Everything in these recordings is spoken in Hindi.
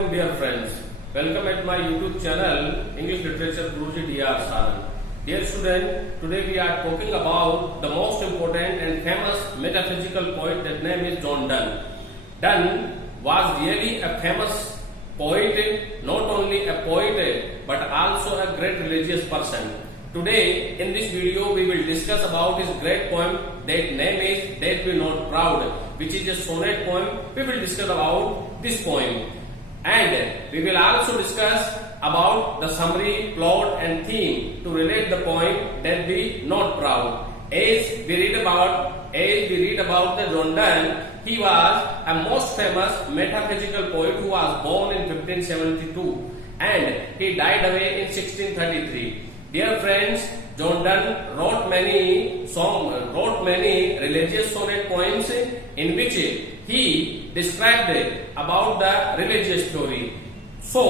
Dear friends, welcome at my YouTube channel English Literature Guruji Dr. Sarang. Dear student, today we are talking about the most important and famous metaphysical poet, that name is John Donne. Donne was really a famous poet, not only a poet but also a great religious person. Today in this video we will discuss about his great poem that name is Death Be Not Proud, which is a sonnet poem. We will discuss about this poem. And we will also discuss about the summary, plot and theme to relate the poem Death Be Not Proud. As we read about the John Donne, he was a most famous metaphysical poet who was born in 1572 and he died away in 1633. Dear friends, John Donne wrote many religious sonnet poems in which he described about the religious story. So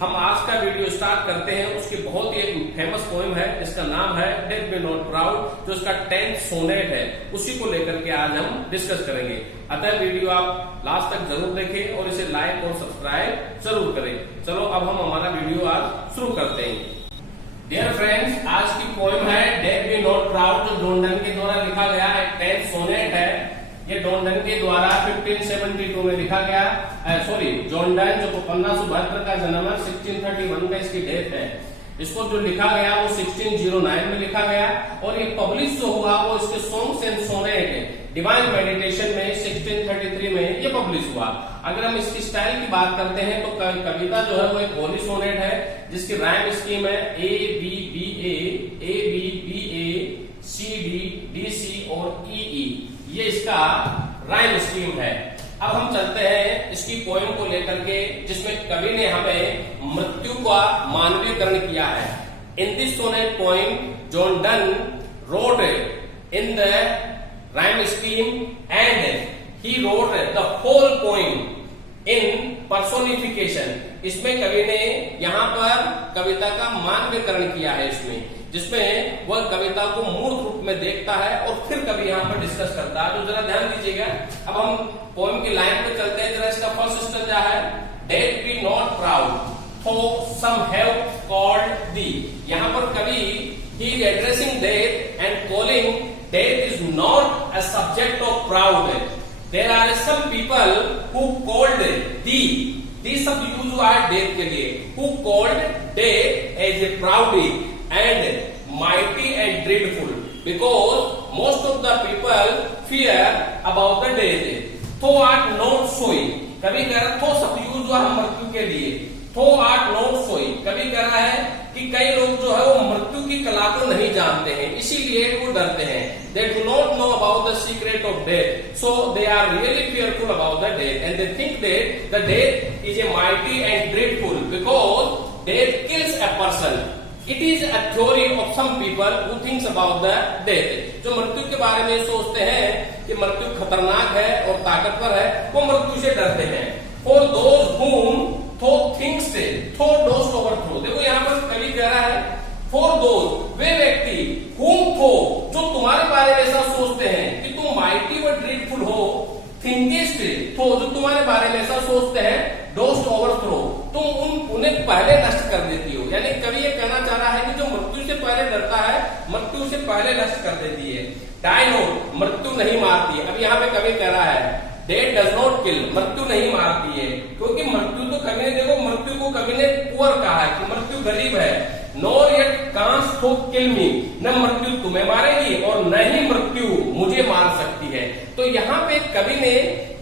हम आज का वीडियो स्टार्ट करते हैं उसकी बहुत ही एक फेमस पोएम है, इसका नाम है डेथ बी नॉट प्राउड, जो इसका 10th सोनेट है, उसी को लेकर के आज हम डिस्कस करेंगे। अतः वीडियो आप लास्ट तक जरूर देखें और इसे लाइक और सब्सक्राइब जरूर करें। चलो अब हम हमारा वीडियो आज शुरू करते हैं। डियर फ्रेंड्स, आज की पोएम है डेथ बी नॉट प्राउड, जो जॉन डन के द्वारा लिखा गया एक 10th सोनेट है। ये जॉन डन के द्वारा 1572 में लिखा गया, जॉन डन जो 1572 का जन्म है, 1631 में इसकी डेथ है। इसको जो लिखा गया वो 1609 में लिखा गया और ये पब्लिश जो हुआ वो इसके songs and sonnet divine meditation में 1633 में ये पब्लिश हुआ। अगर हम इसकी स्टाइल की बात करते हैं तो कविता जो है वो एक होली सोनेट है जिसकी राइम स्कीम है A B B A C D C और ई। ये इसका राइम स्कीम है। अब हम चलते हैं इसकी पोएम को लेकर के, जिसमें कवि ने हमें मृत्यु का मानवीयकरण किया है। In this sonnet poem John Donne wrote in the rhyme scheme and he wrote the whole poem in personification. इसमें कवि ने यहाँ पर कविता का मानवीयकरण किया है इसमें, जिसमें वह कविता को मूल रूप में देखता है और फिर कभी यहाँ पर डिस्कस करता है। तो जरा ध्यान दीजिएगा। अब हम पोएम की लाइन पे चलते हैं। जरा इसका फर्स्ट स्टेंजा है death be not proud for some have called thee. यहाँ पर कवि he is addressing death and calling death is not a subject of proud. There are some people who called thee शब्द यूज हुआ है डेथ के लिए, who called death as a proud and mighty and dreadful, because most of the people fear about the death. Thou art not showing, कभी कह रहा थो शब्द यूज हुआ है मृत्यु के लिए, thou art not showing। कभी कह रहा है कि कई लोग जो है वो मृत्यु की कला को नहीं जानते हैं, इसीलिए वो डरते हैं। They do not know about the secret of death, so they are really fearful about the death and they think that the death is a mighty and dreadful because death kills a person. It is a theory of some people who thinks about the death. जो मृत्यु के बारे में सोचते हैं कि मृत्यु खतरनाक है और ताकतवर है, वो मृत्यु से डरते हैं। For those whom thou thinks thou dost overthrow। देखो यहाँ पर कवि कह रहा है for those, वे व्यक्ति whom thou, जो तुम्हारे बारे में ऐसा सोचते हैं कि तुम mighty व dreadful हो, thinkest thou, जो तुम्हारे बारे में ऐसा सोचते हैं dost overthrow, तुम उन्हें पहले नष्ट कर देती हो। यानी कवि ये कहना चाह रहा है कि जो मृत्यु से पहले डरता है, मृत्यु से पहले नष्ट कर देती है। डाई नोट, मृत्यु नहीं मारती है। अब यहाँ पे कवि कह रहा है डेथ डज नॉट किल, मृत्यु नहीं मारती है, क्योंकि मृत्यु तो कवि ने, देखो मृत्यु को कवि ने पुअर कहा है कि मृत्यु गरीब है। Nor yet canst thou kill me, न मृत्यु तुम्हें मारेगी और न ही मृत्यु मुझे मार सकती है। तो यहाँ पे कवि ने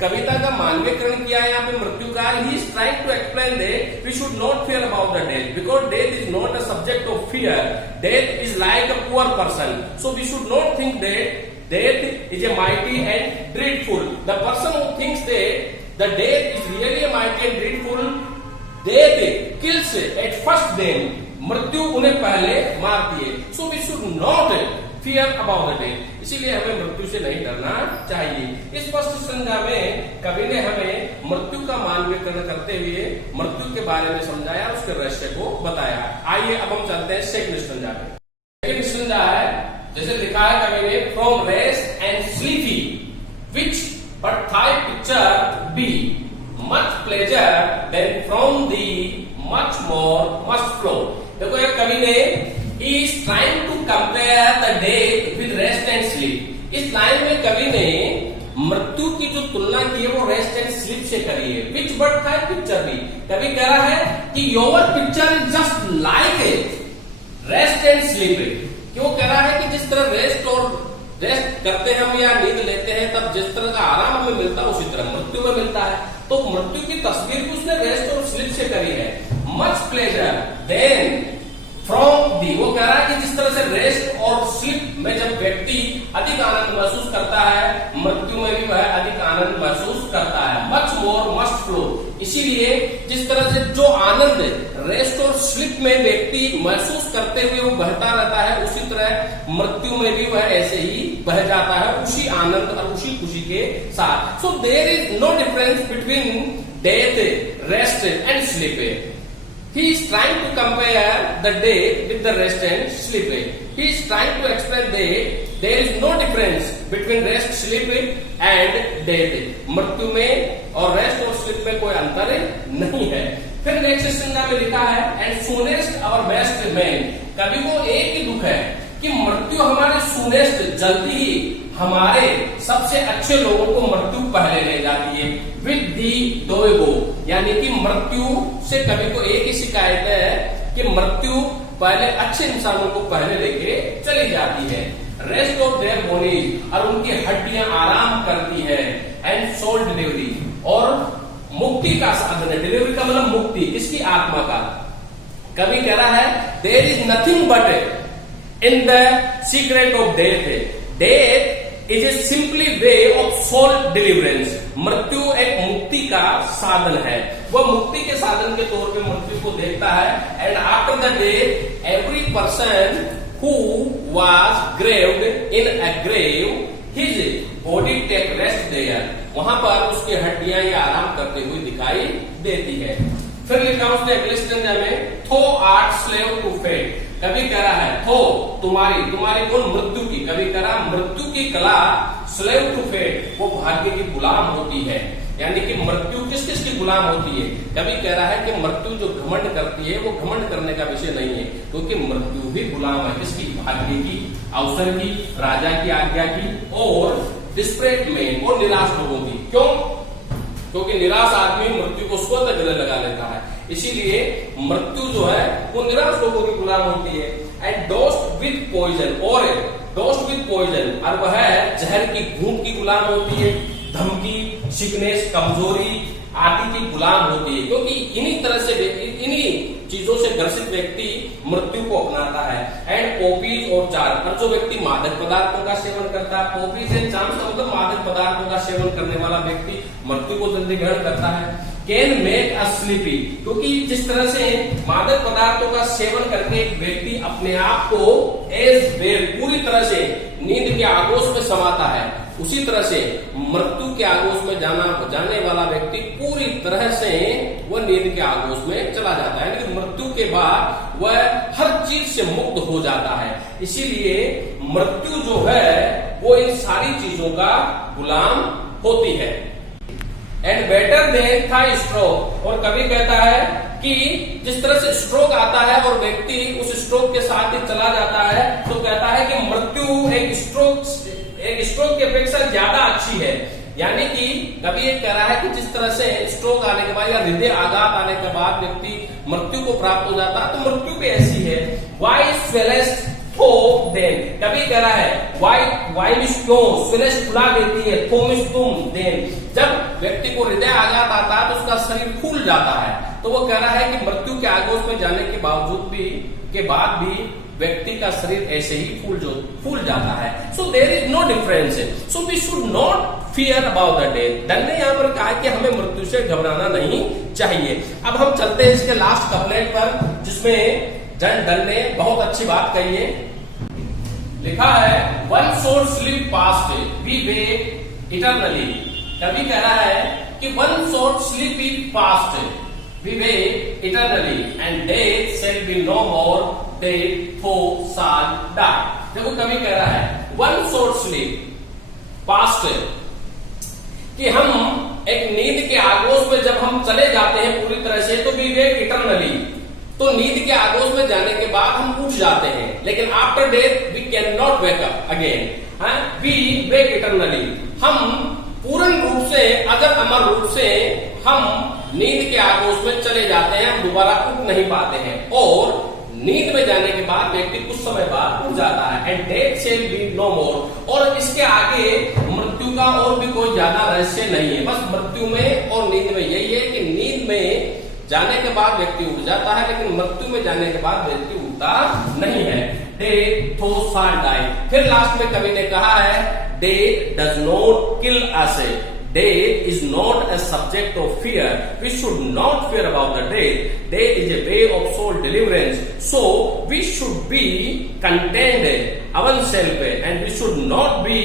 कविता का मानवीयकरण किया है। यहाँ पे मृत्यु का he is trying to explain that we should not fear about the death because death is not a subject of fear. Death is like a poor person, so we should not think that death is a mighty and dreadful. The person who thinks that the death is really a mighty and dreadful, death kills at first them, मृत्यु उन्हें पहले मारती है। So we should not fear about the death। इसीलिए हमें मृत्यु से नहीं डरना चाहिए। इस फर्स्ट संज्ञा में कवि ने हमें मृत्यु का मानवीयकरण करते हुए मृत्यु के बारे में समझाया, उसके रहस्य को बताया। आइए अब हम चलते हैं सेकंड संज्ञा में। सेकंड संज्ञा है, जैसे लिखा है कवि ने, from rest and sleepy which but thy picture be much pleasure than from the much more must flow. देखो एक कवि ने he is trying to compare the death with rest and sleep. इस लाइन में कवि ने मृत्यु की जो तुलना की है वो रेस्ट एंड स्लीप से करी है. विच बर्ड था पिक्चर भी. कवि कह रहा है कि your picture is just like a rest and sleep. क्यों कह रहा है कि जिस तरह रेस्ट करते हैं हम या नींद लेते हैं तब जिस तरह का आराम हमें मिलता है उसी तरह मृत्यु में मिलता है. तो मृत्यु की तस्वीर भी उसने रेस्ट और स्लीप से करी है. Much pleasure than from thee. वो कह रहा है कि जिस तरह से रेस्ट और स्लीप में जब व्यक्ति अधिक आनंद महसूस करता है मृत्यु में भी वह अधिक आनंद महसूस करता है. Much more must flow. इसीलिए जिस तरह से जो आनंद रेस्ट और स्लीप में व्यक्ति महसूस करते हुए वो बहता रहता है उसी तरह मृत्यु में भी वह ऐसे ही बह जाता है उसी आनंद और उसी खुशी के साथ. So there is no difference between death, rest and sleep. He is trying to compare the day with the rest and sleep. He is trying to explain that there is no difference between rest, sleep and death. मृत्यु में और रेस्ट और स्लीप में कोई अंतर नहीं है. फिर नेक्स्ट संज्ञा में लिखा है एंड सूनेस्ट और बेस्ट मैन. कवि को एक ही दुख है कि मृत्यु हमारे सूनेस्ट जल्दी ही हमारे सबसे अच्छे लोगों को मृत्यु पहले ले जाती है. विद दी दोएगो यानी कि मृत्यु से कवि को एक ही शिकायत है कि मृत्यु पहले अच्छे इंसानों को पहले लेके चली जाती है. रेस्ट ऑफ देयर बोनीज और उनकी हड्डियां आराम करती है. एंड सोल डिलीवरी और मुक्ति का साधन है. डिलीवरी का मतलब मुक्ति, इसकी आत्मा का. कवि कह रहा है there is nothing but in the secret of death. Death is a simply way of soul deliverance. मृत्यु एक मुक्ति का साधन है. वह मुक्ति के साधन के तौर पे मृत्यु को देखता है. And after the death every person who was graved in a grave his body take rest there. वहां पर उसकी हड्डियां ये आराम करते हुए दिखाई देती है. फिर लिखा उसने अगले संज्ञा में थो आर्ट स्लेव टू फेट. कभी कह रहा है थो तुम्हारी कौन मृत्यु की. कभी कह रहा मृत्यु की कला स्लेव टू फेट वो भाग्य की गुलाम होती है. यानी कि मृत्यु किस किस की गुलाम होती है. कभी कह रहा है कि मृत्यु जो घमंड करती है वो घमंड करने का विषय नहीं है क्योंकि मृत्यु भी गुलाम है. किसकी? भाग्य की, अवसर की, राजा की आज्ञा की और डिस्परेट मैन और निराश लोगों की. क्यों? क्योंकि निराश आदमी मृत्यु को स्वतः गले लगा लेता है. इसीलिए मृत्यु जो है वो निराश लोगों की गुलाम होती है. एंड डोस्ट विद पॉइजन और डोस्ट विद पॉइजन और वह जहर की घूंट की गुलाम होती है. धमकी, सिकनेस, कमजोरी आदि की गुलाम होती है. क्योंकि इन्हीं चीजों से ग्रसित व्यक्ति मृत्यु को अपनाता है. एंड पॉपीज और चार्म और जो व्यक्ति मादक पदार्थों का सेवन करता है. पॉपीज एंड चार्म का मतलब मादक पदार्थों का सेवन करने वाला व्यक्ति मृत्यु को जल्दी ग्रहण करता है. कैन मेक अ स्लीपी क्योंकि जिस तरह से मादक पदार्थों का सेवन करके एक व्यक्ति अपने आप को एज बेड पूरी तरह से नींद के आगोश में समाता है उसी तरह से मृत्यु के आगोश में जाने वाला व्यक्ति पूरी तरह से वह नींद के आगोश में चला जाता है. यानी मृत्यु के बाद वह हर चीज से मुक्त हो जाता है. इसीलिए मृत्यु जो है वो इन सारी चीजों का गुलाम होती है. एंड बेटर देन था स्ट्रोक. और कभी कहता है कि जिस तरह से स्ट्रोक आता है और व्यक्ति उस स्ट्रोक के साथ ही चला जाता है तो कहता है कि मृत्यु एक स्ट्रोक की अपेक्षा ज्यादा अच्छी है. यानी कि कभी ये कह रहा है कि जिस तरह से स्ट्रोक आने के बाद या हृदय आघात आने के बाद व्यक्ति मृत्यु को प्राप्त हो जाता है तो मृत्यु भी ऐसी है. वाई स्वेलेस्ट थो देन. कभी कह रहा है वाई मिस क्यों स्वेलेस्ट फुला देती है. थो मिस तुम देन. जब व्यक्ति को हृदय आघात आता है तो उसका शरीर फूल जाता है. तो वो कह रहा है कि मृत्यु के आगोश में जाने के बावजूद भी व्यक्ति का शरीर ऐसे ही फूल जाता है. So there is no difference. So we should not fear about the death. Donne ने यहाँ पर कहा कि हमें मृत्यु से घबराना नहीं चाहिए. अब हम चलते हैं इसके लास्ट कपलेट पर जिसमें जन डन ने बहुत अच्छी बात कही है. लिखा है one short sleep past we wake eternally. कभी कह रहा है कि one short sleep is past we wake eternally and death shall be no more. Death thou shalt die. देखो कभी कह रहा है वन शॉर्ट स्लीप पास्ट कि हम एक नींद के आगोश में जब हम चले जाते हैं पूरी तरह से, तो वी वेक इटरनली, तो नींद के आगोश में जाने के बाद हम उठ जाते हैं, लेकिन after death we can not wake up again, we wake eternally. हम पूर्ण रूप से, अगर अमर रूप से हम नींद के आगोश में चले जाते हैं, हम दोबारा उठ नहीं पाते हैं, और नींद में जाने के बाद व्यक्ति कुछ समय बाद उठ जाता है। And death shall be no more, और इसके आगे मृत्यु का और भी कोई ज्यादा रहस्य नहीं है। बस मृत्यु में और नींद में यही है कि नींद में जाने के बाद व्यक्ति उठ जाता है, लेकिन मृत्यु में जाने के बाद व्यक्ति उठता नहीं है। डेथ थो शाल डाई। फिर लास्ट में कवि ने कहा है, death does not kill us, death is not a subject of fear. We should not fear about the death. Death is a way of soul deliverance. So we should be content ourselves, and we should not be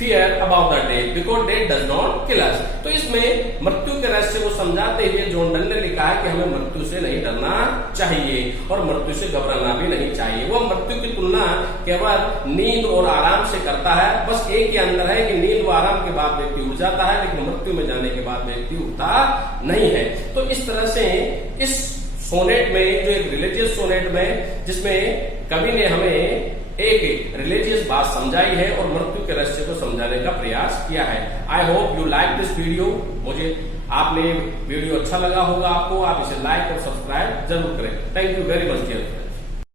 fear about the death, because death does not kill us. तो इसमें मृत्यु के रहस्य को समझाते हुए जॉन डन ने लिखा है कि हमें मृत्यु से नहीं डरना चाहिए और मृत्यु से घबराना भी नहीं चाहिए। वो मृत्यु की तुलना केवल नींद और आराम से करता है। बस एक ही अंतर है कि नींद व आराम के बाद व्यक्ति उठ जाता है, लेकिन मृत्यु में जाने के बाद व्यक्ति उठता नहीं है। तो इस तरह से इस सोनेट में, जो एक रिलीजियस सोनेट में, जिसमें कवि ने हमें एक रिलीजियस बात समझाई है और मृत्यु के रहस्य को समझाने का प्रयास किया है। I hope you like this video. मुझे आपने वीडियो अच्छा लगा होगा आपको, आप इसे लाइक और सब्सक्राइब जरूर करें। Thank you very much dear.